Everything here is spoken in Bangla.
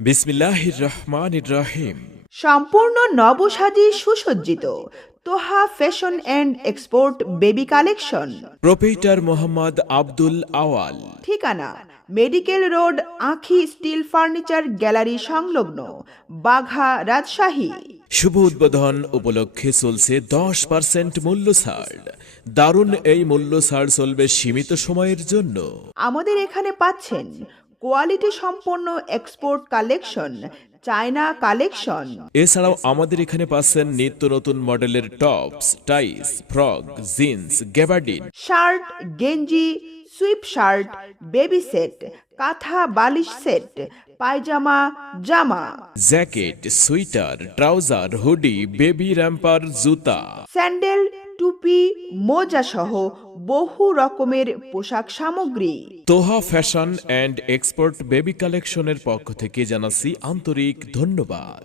বিসমিল্লাহির রহমানির রহিম। সম্পূর্ণ নবসাজে সুসজ্জিত Toha fashion and export baby collection. Proprietor Mohammad Abdul Awal. ঠিকানা medical road, Ankhi steel furniture gallery সংলগ্ন, বাঘা, রাজশাহী। শুভ উদ্বোধন উপলক্ষে চলছে 10% মূল্য ছাড়। দারুণ এই মূল্য ছাড় চলবে সীমিত সময়ের জন্য। আমাদের এখানে পাচ্ছেন কোয়ালিটি সম্পন্ন এক্সপোর্ট কালেকশন, চায়না কালেকশন। এছাড়াও আমাদের এখানে পাচ্ছেন নিত্য নতুন মডেলের tops, ties, frock, jeans, gabardine, shirt, গেঞ্জি, সুইপ শার্ট, বেবি সেট, কাঁথা বালিশ সেট, পায়জামা, জামা, jacket, sweater, trouser, hoodie, baby romper, জুতা, স্যান্ডেল, টুপি, মোজা সহ বহু রকমের পোশাক সামগ্রী। Toha fashion and export baby কালেকশনের পক্ষ থেকে জানাচ্ছি আন্তরিক ধন্যবাদ।